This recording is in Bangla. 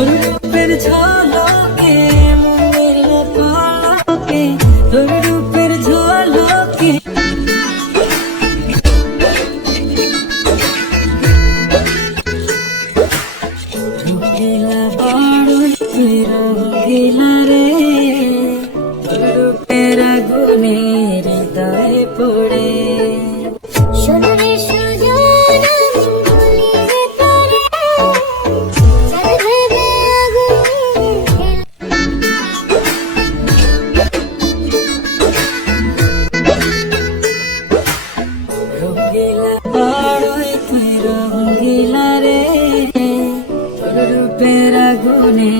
তোর রূপের ঝলকে মনের পলকে, তোর রূপের ঝলকে রঙিলা বড়ই তুই রঙিলা রে, তোর রূপের আগুনে হৃদয়ে পড়ে। সোনারে সুজন আমি বলি রে তোরে, চাঁদ ভেবে আগুনে রঙিলা বড়ই তুই রঙিলা রে, তোর রূপের আগুনে